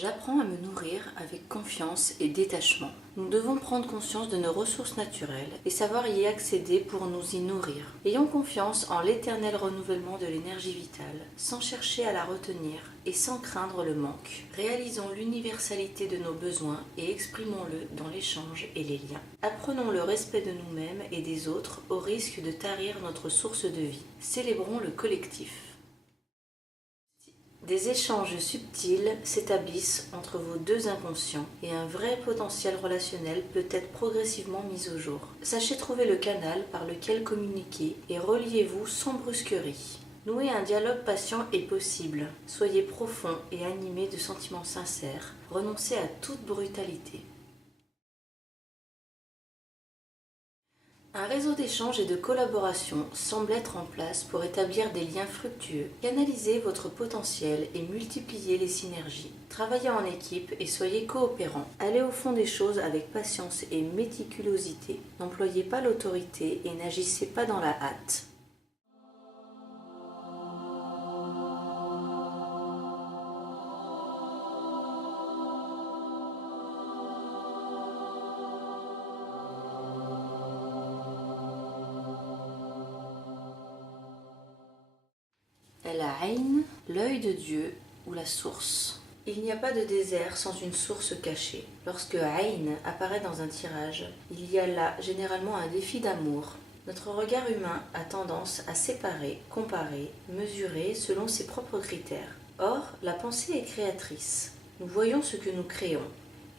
J'apprends à me nourrir avec confiance et détachement. Nous devons prendre conscience de nos ressources naturelles et savoir y accéder pour nous y nourrir. Ayons confiance en l'éternel renouvellement de l'énergie vitale, sans chercher à la retenir et sans craindre le manque. Réalisons l'universalité de nos besoins et exprimons-le dans l'échange et les liens. Apprenons le respect de nous-mêmes et des autres au risque de tarir notre source de vie. Célébrons le collectif. Des échanges subtils s'établissent entre vos deux inconscients et un vrai potentiel relationnel peut être progressivement mis au jour. Sachez trouver le canal par lequel communiquer et reliez-vous sans brusquerie. Nouer un dialogue patient est possible. Soyez profond et animé de sentiments sincères. Renoncez à toute brutalité. Un réseau d'échange et de collaboration semble être en place pour établir des liens fructueux. Canalisez votre potentiel et multipliez les synergies. Travaillez en équipe et soyez coopérants. Allez au fond des choses avec patience et méticulosité. N'employez pas l'autorité et n'agissez pas dans la hâte. El-Aïn, l'œil de Dieu ou la source. Il n'y a pas de désert sans une source cachée. Lorsque Aïn apparaît dans un tirage, il y a là généralement un défi d'amour. Notre regard humain a tendance à séparer, comparer, mesurer selon ses propres critères. Or, la pensée est créatrice. Nous voyons ce que nous créons,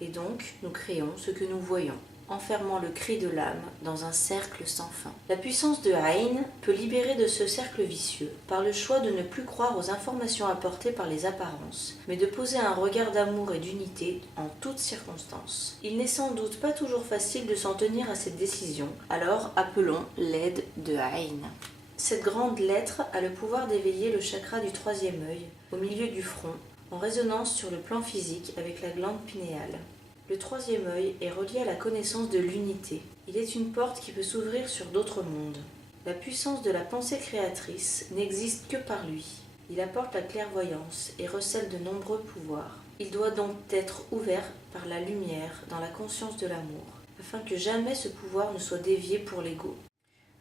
et donc nous créons ce que nous voyons, enfermant le cri de l'âme dans un cercle sans fin. La puissance de Aïn peut libérer de ce cercle vicieux par le choix de ne plus croire aux informations apportées par les apparences, mais de poser un regard d'amour et d'unité en toutes circonstances. Il n'est sans doute pas toujours facile de s'en tenir à cette décision, alors appelons l'aide de Aïn. Cette grande lettre a le pouvoir d'éveiller le chakra du troisième œil, au milieu du front, en résonance sur le plan physique avec la glande pinéale. Le troisième œil est relié à la connaissance de l'unité. Il est une porte qui peut s'ouvrir sur d'autres mondes. La puissance de la pensée créatrice n'existe que par lui. Il apporte la clairvoyance et recèle de nombreux pouvoirs. Il doit donc être ouvert par la lumière dans la conscience de l'amour, afin que jamais ce pouvoir ne soit dévié pour l'ego.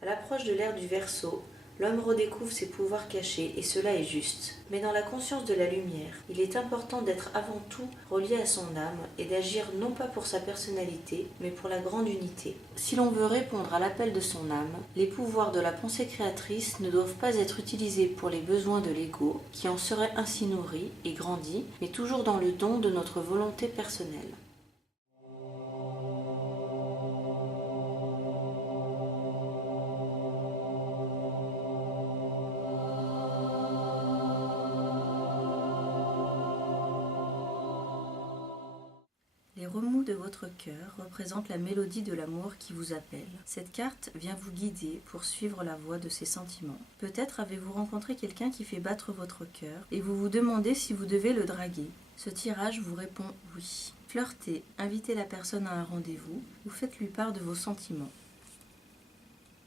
À l'approche de l'ère du Verseau, l'homme redécouvre ses pouvoirs cachés et cela est juste. Mais dans la conscience de la lumière, il est important d'être avant tout relié à son âme et d'agir non pas pour sa personnalité, mais pour la grande unité. Si l'on veut répondre à l'appel de son âme, les pouvoirs de la pensée créatrice ne doivent pas être utilisés pour les besoins de l'ego, qui en serait ainsi nourri et grandi, mais toujours dans le don de notre volonté personnelle. Les remous de votre cœur représentent la mélodie de l'amour qui vous appelle. Cette carte vient vous guider pour suivre la voie de ces sentiments. Peut-être avez-vous rencontré quelqu'un qui fait battre votre cœur et vous vous demandez si vous devez le draguer. Ce tirage vous répond oui. Flirtez, invitez la personne à un rendez-vous ou faites-lui part de vos sentiments.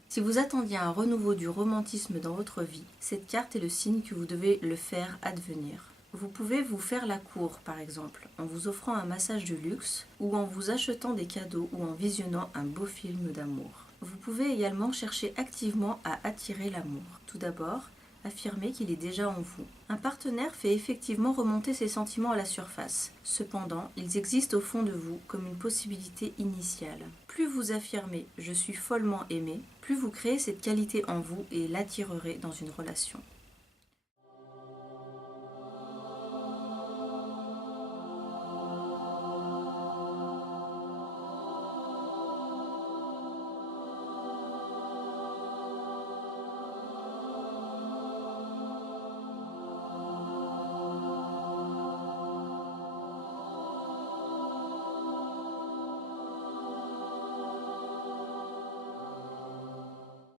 Si vous attendiez un renouveau du romantisme dans votre vie, cette carte est le signe que vous devez le faire advenir. Vous pouvez vous faire la cour, par exemple, en vous offrant un massage de luxe ou en vous achetant des cadeaux ou en visionnant un beau film d'amour. Vous pouvez également chercher activement à attirer l'amour. Tout d'abord, affirmez qu'il est déjà en vous. Un partenaire fait effectivement remonter ses sentiments à la surface. Cependant, ils existent au fond de vous comme une possibilité initiale. Plus vous affirmez « je suis follement aimé », plus vous créez cette qualité en vous et l'attirerez dans une relation.